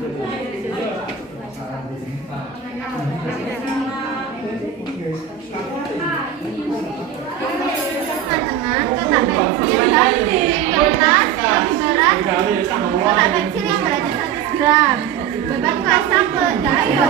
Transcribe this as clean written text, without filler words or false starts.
Dengan kotak pensil dan kertas lebih berat kotak pensil yang beratnya 100 gram. Beban pasang ke daya